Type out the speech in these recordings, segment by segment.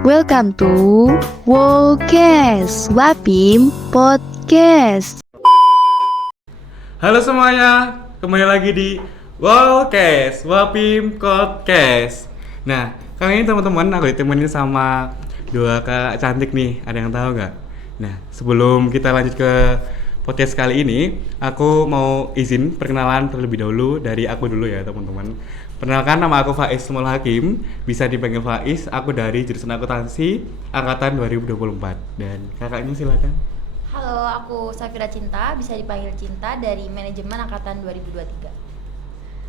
Welcome to Wokes Wapim Podcast. Halo semuanya, kembali lagi di Wokes Wapim Podcast. Nah, kali ini teman-teman aku ditemenin sama dua kakak cantik nih. Ada yang tahu nggak? Nah, sebelum kita lanjut ke podcast kali ini, aku mau izin perkenalan terlebih dahulu dari aku dulu ya teman-teman. Perkenalkan, nama aku Faiz Mul Hakim, bisa dipanggil Faiz. Aku dari jurusan akuntansi angkatan 2024. Dan kakaknya silakan. Halo, aku Safira Cinta, bisa dipanggil Cinta dari manajemen angkatan 2023.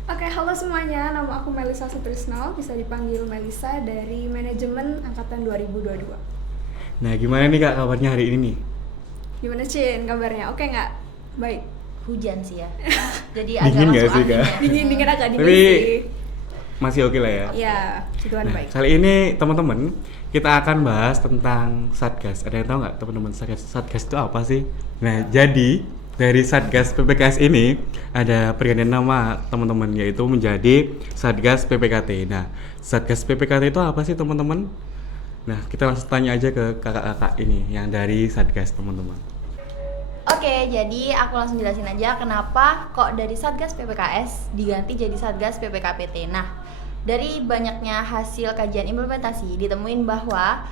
Oke, halo semuanya, nama aku Melisa Sutrisno, bisa dipanggil Melisa dari manajemen angkatan 2022. Nah, gimana nih kak kabarnya hari ini nih? Gimana Cin, kabarnya? Oke nggak? Baik. Hujan sih ya. Jadi Dingin agak nggak masuk sih, angin Kak? ya. Dingin agak dingin Tapi sih. masih oke lah ya. Ya, situan Nah, baik. kali ini teman-teman kita akan bahas tentang Satgas. Ada yang tahu nggak teman-teman Satgas? Satgas itu apa sih? Nah, jadi dari Satgas PPKS ini ada pergantian nama teman-teman, yaitu menjadi Satgas PPKT. Nah, Satgas PPKT itu apa sih teman-teman? Nah, kita langsung tanya aja ke kakak-kakak ini yang dari Satgas teman-teman. Oke, jadi aku langsung jelasin aja kenapa kok dari Satgas PPKS diganti jadi Satgas PPKPT. Nah, dari banyaknya hasil kajian implementasi ditemuin bahwa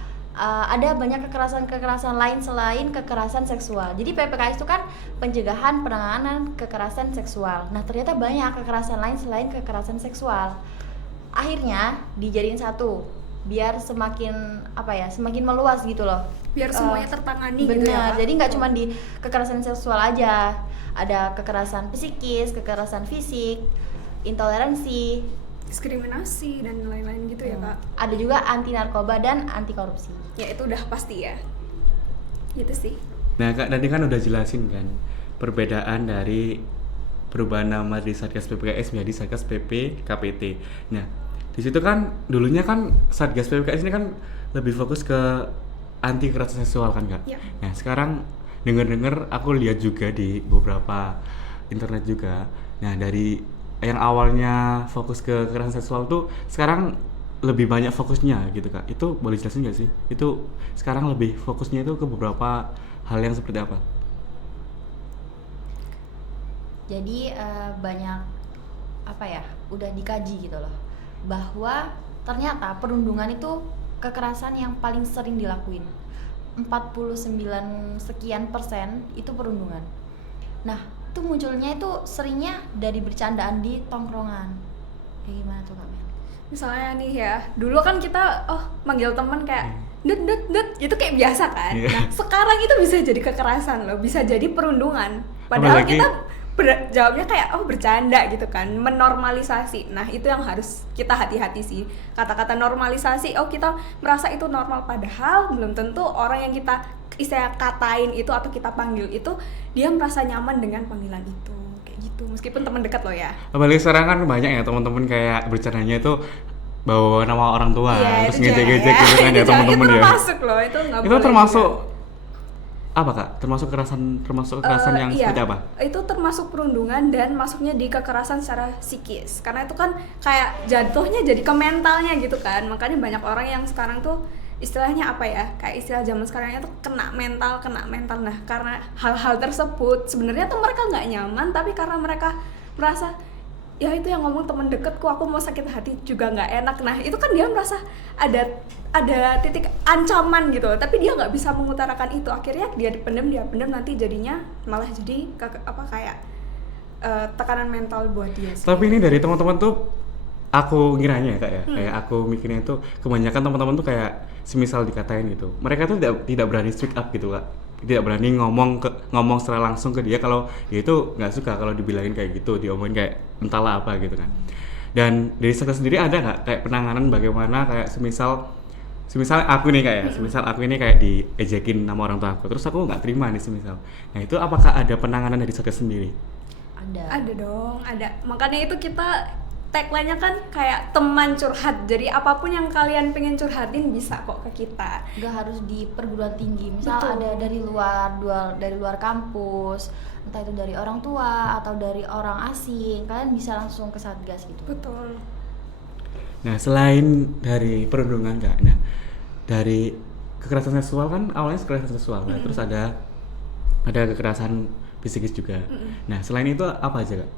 ada banyak kekerasan-kekerasan lain selain kekerasan seksual. Jadi PPKS itu kan pencegahan penanganan kekerasan seksual. Nah, ternyata banyak kekerasan lain selain kekerasan seksual. Akhirnya dijadiin satu biar semakin semakin meluas gitu loh. Biar semuanya tertangani gitu ya, benar, Kak? jadi nggak cuma di kekerasan seksual aja, ada kekerasan psikis, kekerasan fisik, intoleransi, Diskriminasi dan lain-lain gitu ya, Kak? ada juga anti narkoba dan anti korupsi. Ya itu udah pasti ya. Gitu sih. Nah, Kak tadi kan udah jelasin kan perbedaan dari perubahan nama di Satgas PPKS menjadi Satgas PPKPT. Nah, di situ kan dulunya kan Satgas PPKS ini kan lebih fokus ke anti kekerasan seksual kan, Kak? Iya. Nah, sekarang denger-denger aku lihat juga di beberapa internet juga. Nah, dari yang awalnya fokus ke kekerasan seksual tuh sekarang lebih banyak fokusnya gitu, Kak. Itu boleh jelasin nggak sih? Itu sekarang lebih fokusnya itu ke beberapa hal yang seperti apa? Jadi banyak udah dikaji gitu loh, bahwa ternyata perundungan itu kekerasan yang paling sering dilakuin. 49 sekian persen itu perundungan. Nah, itu munculnya itu seringnya dari bercandaan di tongkrongan. Kayak gimana tuh Kak Mel? Misalnya nih ya, dulu kan kita manggil teman kayak det, itu kayak biasa kan. Iya. Nah, sekarang itu bisa jadi kekerasan loh, bisa jadi perundungan. Padahal Apalagi- kita jawabnya kayak bercanda gitu kan, menormalisasi. Nah, itu yang harus kita hati-hati sih. Kata-kata normalisasi, kita merasa itu normal, padahal belum tentu orang yang kita istilah katain itu atau kita panggil itu dia merasa nyaman dengan panggilan itu. Kayak gitu. Meskipun teman dekat loh ya. Apalagi sekarang kan banyak ya teman-teman kayak bercandanya itu bawa nama orang tua, Iya, terus itu jangan ngejek-ngejek gitu kan ya Itu teman-teman ya. termasuk loh, itu nggak Itu boleh termasuk juga. apa, Kak? Termasuk kekerasan yang Iya, seperti apa? itu termasuk perundungan dan masuknya di kekerasan secara psikis. Karena itu kan kayak jatuhnya jadi ke mentalnya gitu kan. Makanya banyak orang yang sekarang tuh istilahnya apa ya? Kayak istilah zaman sekarang itu kena mental. Nah, karena hal-hal tersebut sebenarnya tuh mereka nggak nyaman, tapi karena mereka merasa ya itu yang ngomong temen deketku, aku mau sakit hati juga nggak enak. Nah, itu kan dia merasa ada titik ancaman gitu, tapi dia nggak bisa mengutarakan itu. Akhirnya dia pendem nanti jadinya malah jadi tekanan mental buat dia sih. Tapi ini dari teman-teman tuh aku ngiranya ya, Kak ya. Kayak aku mikirnya itu kebanyakan teman-teman tuh kayak semisal dikatain gitu. Mereka tuh tidak berani speak up gitu, Kak. Tidak berani ngomong secara langsung ke dia kalau dia itu nggak suka kalau dibilangin kayak gitu, diomongin kayak entahlah apa gitu kan. Dan dari saya sendiri ada nggak kayak penanganan bagaimana kayak semisal aku nih kayak semisal aku ini kayak diejekin nama orang tua aku, terus aku nggak terima nih semisal. Nah, itu apakah ada penanganan dari Satgas sendiri? Ada dong, ada. Makanya itu kita tagline-nya kan kayak teman curhat. Jadi apapun yang kalian pengen curhatin bisa kok ke kita. Gak harus di perguruan tinggi, misal Betul. ada dari luar kampus, entah itu dari orang tua atau dari orang asing, kalian bisa langsung ke Satgas gitu. Betul. Nah, selain dari perundungan Kak, nah dari kekerasan seksual kan awalnya kekerasan seksual, nah, terus ada kekerasan psikis juga. Nah, selain itu apa aja, Kak?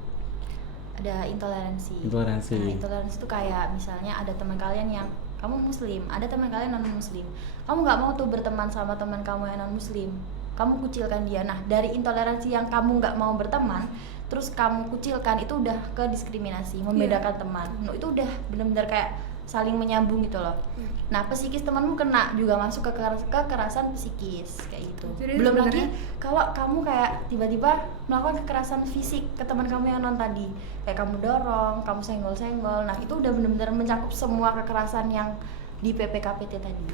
Ada intoleransi. Intoleransi. Nah, intoleransi itu kayak misalnya ada teman kalian yang kamu muslim, ada teman kalian non muslim. Kamu nggak mau tuh berteman sama teman kamu yang non muslim. Kamu kucilkan dia. Nah, dari intoleransi yang kamu nggak mau berteman, terus kamu kucilkan, itu udah ke diskriminasi, membedakan teman. Nah, itu udah benar-benar kayak saling menyambung gitu loh. Nah, psikis temanmu kena juga masuk ke kekerasan psikis kayak gitu. Jadi Belum sebenarnya- lagi kalau kamu kayak tiba-tiba melakukan kekerasan fisik ke teman kamu yang non tadi, kayak kamu dorong, kamu senggol-senggol. Nah, itu udah benar-benar mencakup semua kekerasan yang di PPKPT tadi.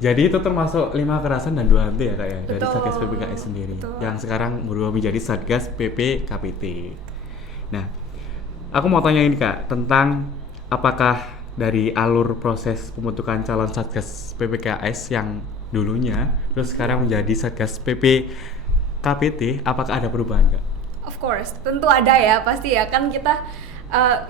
Jadi itu termasuk 5 kekerasan dan 2 hantu ya, Kak ya, dari Betul. Satgas PPKS sendiri. Betul. Yang sekarang berubah menjadi Satgas PPKPT. Nah, aku mau tanya ini, Kak, tentang apakah dari alur proses pembentukan calon Satgas PPKS yang dulunya terus sekarang menjadi Satgas PPKPT, apakah ada perubahan, Kak? Of course, tentu ada ya, pasti ya, kan kita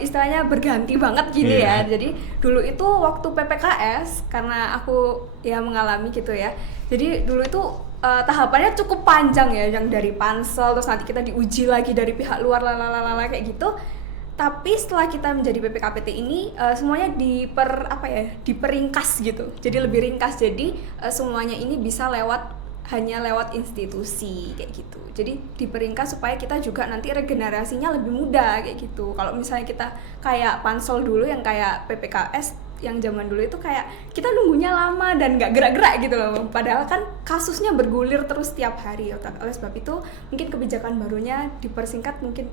istilahnya berganti banget gini Iya. ya. Jadi dulu itu waktu PPKS, karena aku ya mengalami gitu ya. Jadi dulu itu tahapannya cukup panjang ya, yang dari pansel, terus nanti kita diuji lagi dari pihak luar, lalalala kayak gitu. Tapi setelah kita menjadi PPKPT ini semuanya diperingkas gitu. Jadi lebih ringkas. Jadi semuanya ini bisa hanya lewat institusi kayak gitu. Jadi diperingkas supaya kita juga nanti regenerasinya lebih mudah kayak gitu. Kalau misalnya kita kayak pansel dulu yang kayak PPKS yang zaman dulu itu kayak kita nunggunya lama dan nggak gerak-gerak gitu loh. Padahal kan kasusnya bergulir terus tiap hari. Oleh sebab itu mungkin kebijakan barunya dipersingkat, mungkin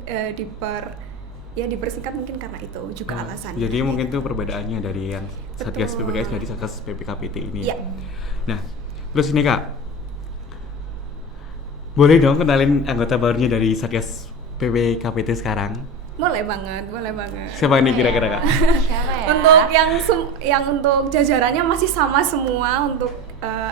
dipersingkat mungkin karena itu juga alasannya. Jadi mungkin itu perbedaannya dari yang Satgas Betul. PPKS dari Satgas PPKPT ini. Iya. Nah, terus ini, Kak, boleh dong kenalin anggota barunya dari Satgas PPKPT sekarang? Boleh banget. Siapa nih kira-kira, Kak? Siapa ya? Untuk yang untuk jajarannya masih sama semua, untuk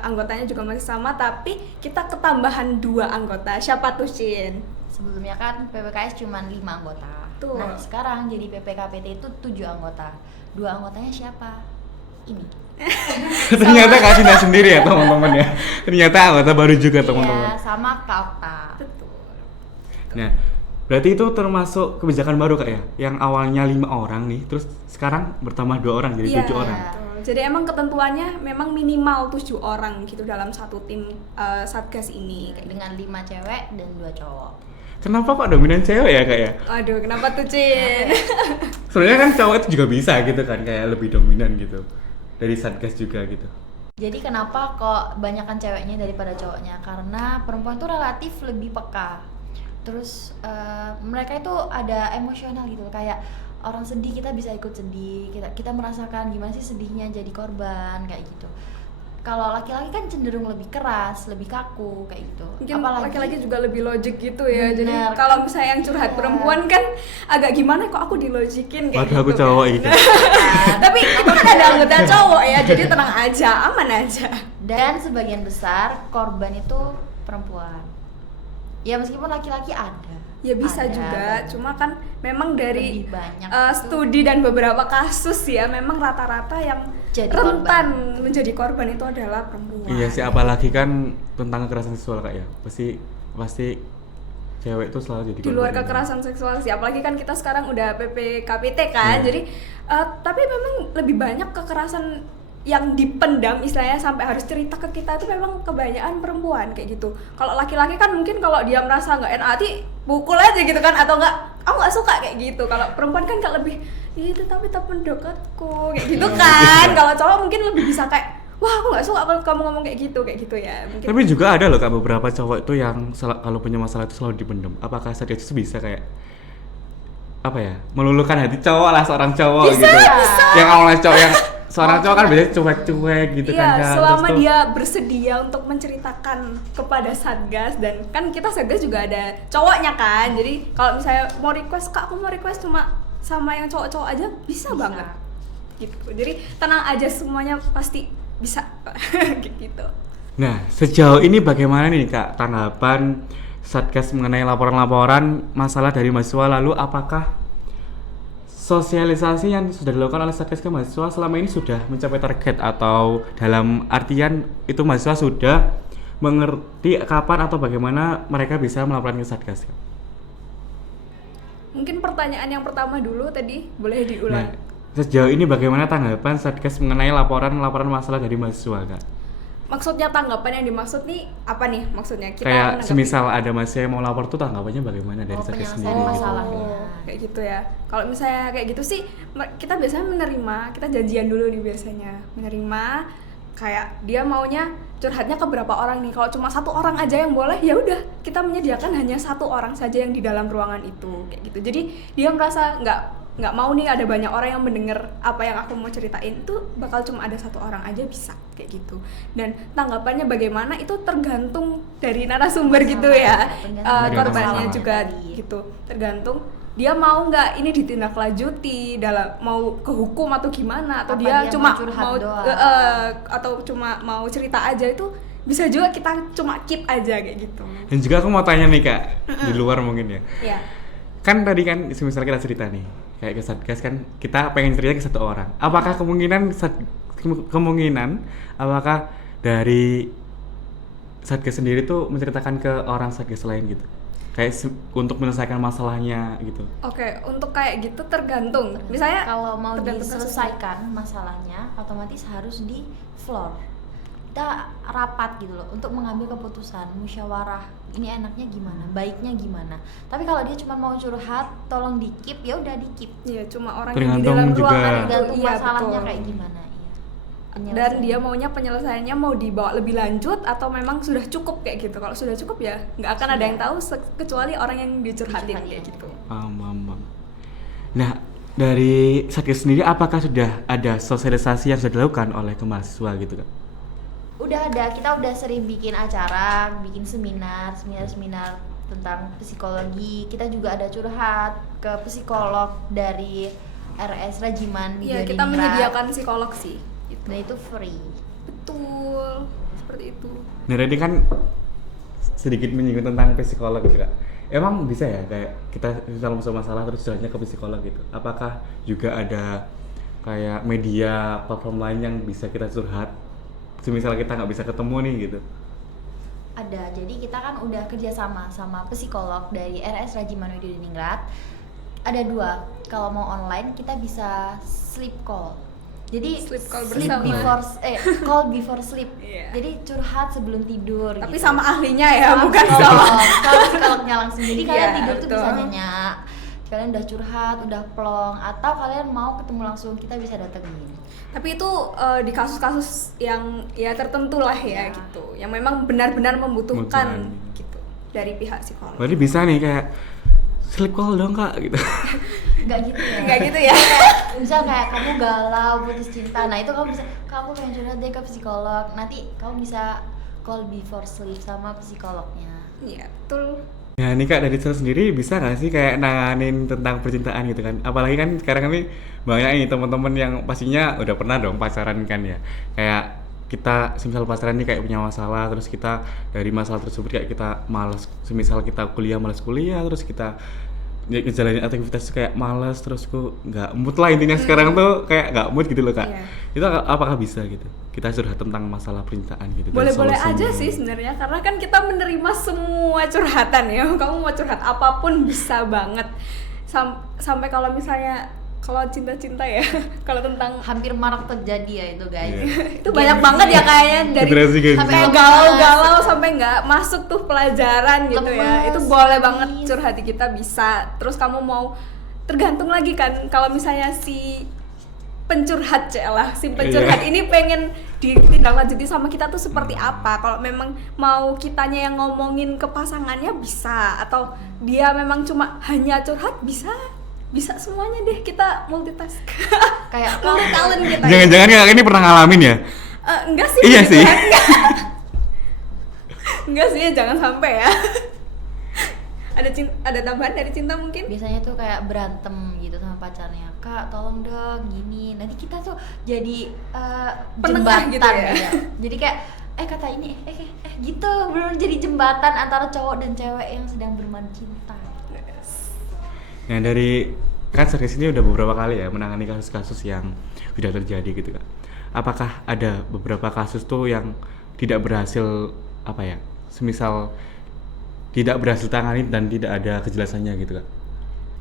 anggotanya juga masih sama, tapi kita ketambahan 2 anggota. Siapa tuh, Cin? Sebelumnya kan PPKS cuma 5 anggota. Betul. Nah, sekarang jadi PPKPT itu 7 anggota. 2 anggotanya siapa? Ini. Ternyata Kak Cina sendiri ya, teman-teman ya. Ternyata anggota baru juga, teman-teman. Iya, sama Kak Okta. Betul. Nah, berarti itu termasuk kebijakan baru, Kak ya? Yang awalnya 5 orang nih, terus sekarang bertambah 2 orang jadi 7 orang. Betul. Jadi emang ketentuannya memang minimal 7 orang gitu dalam satu tim Satgas ini kayak gitu. Dengan 5 cewek dan 2 cowok. Kenapa kok dominan cewek ya, Kak ya? Aduh, kenapa tuh, Cin? Sebenarnya kan cowok itu juga bisa gitu kan, kayak lebih dominan gitu. Dari Satgas juga gitu. Jadi kenapa kok banyakan ceweknya daripada cowoknya? Karena perempuan tuh relatif lebih peka. Terus mereka itu ada emosional gitu, kayak orang sedih kita bisa ikut sedih, kita merasakan gimana sih sedihnya jadi korban kayak gitu. Kalau laki-laki kan cenderung lebih keras, lebih kaku kayak gitu. Mungkin laki-laki juga lebih logik gitu ya. Bener. Jadi kalau misalnya yang curhat Iya. perempuan kan agak gimana kok aku dilogikin kayak Waduh, aku gitu. cowok gitu. Tapi itu kan ada anggota cowok ya, jadi tenang aja, aman aja. Dan sebagian besar korban itu perempuan. Ya meskipun laki-laki ada. Ya bisa Ada, juga, banyak. cuma kan memang dari Lebih banyak studi dan beberapa kasus ya, memang rata-rata yang Jadi rentan menjadi korban itu adalah perempuan. Iya sih, apalagi kan tentang kekerasan seksual, Kak ya. Pasti cewek itu selalu jadi Di luar korban. kekerasan seksual sih, apalagi kan kita sekarang udah PPKPT kan, jadi tapi memang lebih banyak kekerasan yang dipendam istilahnya sampai harus cerita ke kita itu memang kebanyakan perempuan kayak gitu. Kalau laki-laki kan mungkin kalau dia merasa nggak enak hati pukul aja gitu kan, atau aku nggak suka kayak gitu. Kalau perempuan kan kayak lebih itu tapi temen dekatku kayak gitu kan. Kalau cowok mungkin lebih bisa kayak wah aku nggak suka kalau kamu ngomong kayak gitu ya mungkin. Tapi juga ada loh, Kak, beberapa cowok itu yang kalau punya masalah itu selalu dipendam. Apakah Satgas itu bisa kayak apa ya, meluluhkan hati cowok lah, seorang cowok Bisa, gitu. bisa. Yang awalnya cowok yang seorang cowok kan biasanya cuek-cuek gitu Iya, kan, Kak. selama Terus tuh- dia bersedia untuk menceritakan kepada Satgas, dan kan kita Satgas juga ada cowoknya kan. Jadi kalau misalnya mau request, Kak aku mau request cuma sama yang cowok-cowok aja bisa banget. Gitu. Jadi tenang aja, semuanya pasti bisa. Kayak gitu. Nah, sejauh ini bagaimana nih, Kak, tanggapan Satgas mengenai laporan-laporan masalah dari mahasiswa lalu? Apakah sosialisasi yang sudah dilakukan oleh Satgas ke mahasiswa selama ini sudah mencapai target, atau dalam artian itu mahasiswa sudah mengerti kapan atau bagaimana mereka bisa melaporkan ke Satgas? Mungkin pertanyaan yang pertama dulu tadi boleh diulang. Nah, sejauh ini bagaimana tanggapan Satgas mengenai laporan masalah dari mahasiswa, Kak? Maksudnya tanggapan yang dimaksud nih apa nih maksudnya? Kita Kayak menanggapi- semisal ada mahasiswa yang mau lapor tuh tanggapannya bagaimana dari Satgas penyelesaian sendiri gitu? masalahnya. Kayak gitu ya. Kalau misalnya kayak gitu sih kita biasanya menerima, kita janjian dulu nih biasanya. Menerima kayak dia maunya curhatnya ke berapa orang nih. Kalau cuma satu orang aja yang boleh, ya udah kita menyediakan hanya satu orang saja yang di dalam ruangan itu kayak gitu. Jadi dia merasa nggak mau nih ada banyak orang yang mendengar apa yang aku mau ceritain, tuh bakal cuma ada satu orang aja bisa kayak gitu. Dan tanggapannya bagaimana itu tergantung dari narasumber gitu ya, tergantung korbannya masalahnya juga tadi. gitu, tergantung dia mau nggak ini ditindaklanjuti dalam mau ke hukum atau gimana, atau Apa dia dia cuma mau curhat mau doang? atau cuma mau cerita aja, itu bisa juga kita cuma keep aja kayak gitu. Dan juga aku mau tanya nih, Kak, di luar mungkin ya. Ya. Kan tadi kan misalnya kita cerita nih, kayak ke Satgas kan kita pengen cerita ke satu orang. Apakah kemungkinan apakah dari Satgas sendiri tuh menceritakan ke orang Satgas lain gitu? Kayak untuk menyelesaikan masalahnya gitu. Oke, untuk kayak gitu tergantung. Misalnya kalau mau tergantung kasusnya. diselesaikan masalahnya otomatis harus di floor, kita rapat gitu loh untuk mengambil keputusan musyawarah, ini enaknya gimana, baiknya gimana. Tapi kalau dia cuma mau curhat tolong di keep, ya udah di keep, Iya, cuma orang yang di Tergantung dalam juga. ruangan itu, tergantung iya, masalahnya betul. kayak gimana. Dan dia maunya penyelesaiannya mau dibawa lebih lanjut atau memang sudah cukup kayak gitu. Kalau sudah cukup ya nggak akan ada yang tahu kecuali orang yang dicurhatin kayak gitu. Paham. Nah, dari Satgas sendiri apakah sudah ada sosialisasi yang sudah dilakukan oleh ke mahasiswa gitu, Kak? Udah ada, kita udah sering bikin acara, bikin seminar tentang psikologi. Kita juga ada curhat ke psikolog dari RS Rajiman di Iya, kita Leningrad. menyediakan psikolog sih. Gitu. Nah itu free. Betul, seperti itu. Nah, tadi kan sedikit menyinggung tentang psikolog gitu, Kak. Emang bisa ya kayak kita misalnya masalah terus jalannya ke psikolog gitu? Apakah juga ada kayak media platform lain yang bisa kita curhat? Misalnya kita nggak bisa ketemu nih gitu. Ada, jadi kita kan udah kerjasama sama psikolog dari RS Rajiman di Leningrad. Ada dua, kalau mau online kita bisa sleep call. Jadi Sleep call bersama. call before sleep. Iya. Jadi curhat sebelum tidur. Tapi gitu. sama ahlinya ya, Sama bukan psikolog. sama. Sama psikolognya langsung. Jadi Iya, kalian tidur tuh betul. bisa nyenyak. Kalian udah curhat, udah plong, atau kalian mau ketemu langsung, kita bisa datengin. Tapi itu di kasus-kasus yang ya tertentu lah ya, Ya. gitu. Yang memang benar-benar membutuhkan Membutuhkan. gitu dari pihak psikolog. Berarti bisa nih kayak sleep call dong, Kak gitu. Nggak gitu ya. Nggak gitu ya. Misal kayak kamu galau putus cinta, nah itu kamu pengen curhat deh ke psikolog, nanti kamu bisa call before sleep sama psikolognya. Iya, betul. Ya ini Kak, dari saya sendiri bisa nggak sih kayak nanganin tentang percintaan gitu kan? Apalagi kan sekarang kami banyak nih teman-teman yang pastinya udah pernah dong pacaran kan ya. Kayak kita semisal pacaran nih kayak punya masalah, terus kita dari masalah tersebut kayak kita malas, semisal kita kuliah malas kuliah, terus kita ngejalanin aktivitas kayak malas, terus ku nggak mood lah intinya sekarang tuh kayak nggak mood gitu loh Kak. Iya. Itu apakah bisa gitu? Kita curhat tentang masalah percintaan gitu. dan Boleh-boleh aja solusinya. sih sebenarnya, karena kan kita menerima semua curhatan ya. Kamu mau curhat apapun bisa banget. Sampai kalau misalnya kalau cinta-cinta ya, kalau tentang Hampir marak terjadi ya itu guys. Iya. itu banyak banget ya kayaknya dari Generasi Gen Z. sampai kayak galau-galau sampai nggak masuk tuh pelajaran gitu ya. Lemes, Itu boleh banget nangis. curhat di kita bisa. Terus kamu mau tergantung lagi kan kalau misalnya si pencurhat si pencurhat Iya. ini pengen ditindaklanjuti sama kita tuh seperti apa. Kalau memang mau kitanya yang ngomongin ke pasangannya bisa, atau dia memang cuma hanya curhat bisa semuanya deh, kita multitask. Kayak multi talent kita. Jangan-jangan Kak ini pernah ngalamin ya? Enggak sih. Iya puji sih. Tuhan, enggak sih, jangan sampai ya. Ada tambahan dari cinta mungkin? biasanya tuh kayak berantem gitu sama pacarnya, Kak tolong dong gini, nanti kita tuh jadi Penengah jembatan gitu ya? Jadi kayak kata ini gitu, benar jadi jembatan antara cowok dan cewek yang sedang bermain cinta. Nah dari kan Satgas ini udah beberapa kali ya menangani kasus-kasus yang sudah terjadi gitu Kak. Apakah ada beberapa kasus tuh yang tidak berhasil apa ya? Semisal tidak berhasil tangani dan tidak ada kejelasannya gitu Kak.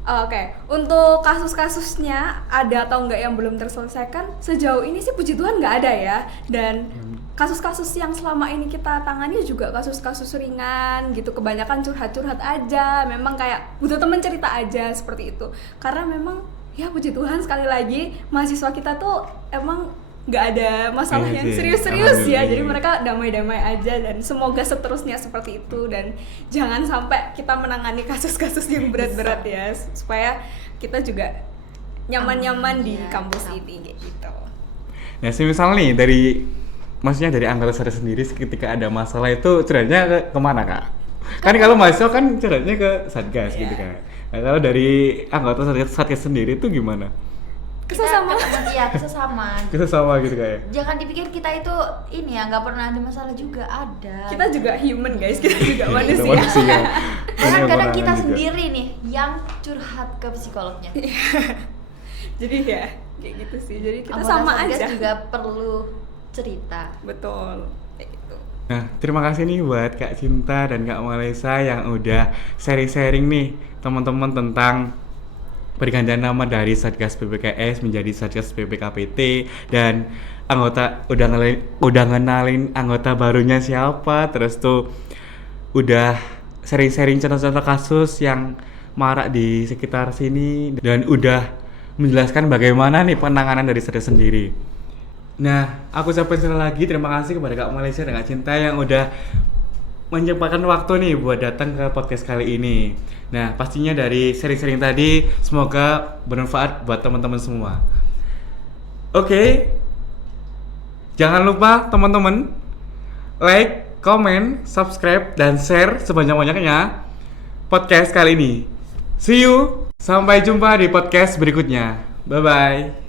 Oke, untuk kasus-kasusnya ada atau enggak yang belum terselesaikan, sejauh ini sih puji Tuhan nggak ada ya. Dan kasus-kasus yang selama ini kita tangani juga kasus-kasus ringan gitu, kebanyakan curhat-curhat aja, memang kayak butuh temen cerita aja seperti itu. Karena memang ya puji Tuhan sekali lagi mahasiswa kita tuh emang nggak ada masalah Iya yang sih, serius-serius ya, alhamdulillah. jadi mereka damai-damai aja dan semoga seterusnya seperti itu dan jangan sampai kita menangani kasus-kasus yang berat-berat ya, supaya kita juga nyaman-nyaman di Iya, kampus betul. ini kayak gitu. Nah, semisal nih maksudnya dari anggota Satgas sendiri ketika ada masalah itu curhatnya kemana Kak? Kan kalau mahasiswa kan curhatnya ke Satgas gitu Iya. kan. Nah, kalau dari anggota Satgas sendiri itu gimana? Kesesama. Kesesama. Kita sama gitu Kak ya? Jangan dipikir kita itu ini ya nggak pernah ada masalah juga, ada. Kita juga human guys, kita juga Kita manusia. manusia. Kadang-kadang Punya kita kekurangan juga. sendiri nih yang curhat ke psikolognya. Jadi ya kayak gitu sih, jadi kita Anggota sama Satgas aja. juga perlu cerita. Betul, kayak gitu. Nah, terima kasih nih buat Kak Cinta dan Kak Malaysia yang udah sharing-sharing nih teman-teman tentang pergantian nama dari Satgas PPKS menjadi Satgas PPKPT dan udah ngenalin anggota barunya siapa, terus tuh udah sharing-sharing contoh-contoh kasus yang marak di sekitar sini dan udah menjelaskan bagaimana nih penanganan dari Satgas sendiri. Nah, aku ucapin sekali lagi terima kasih kepada Kak Malaysia dan Kak Cinta yang udah menyempatkan waktu nih buat datang ke podcast kali ini. Nah, pastinya dari sharing-sharing tadi semoga bermanfaat buat teman-teman semua. Oke. Jangan lupa teman-teman like, comment, subscribe, dan share sebanyak-banyaknya podcast kali ini. See you. Sampai jumpa di podcast berikutnya. Bye-bye.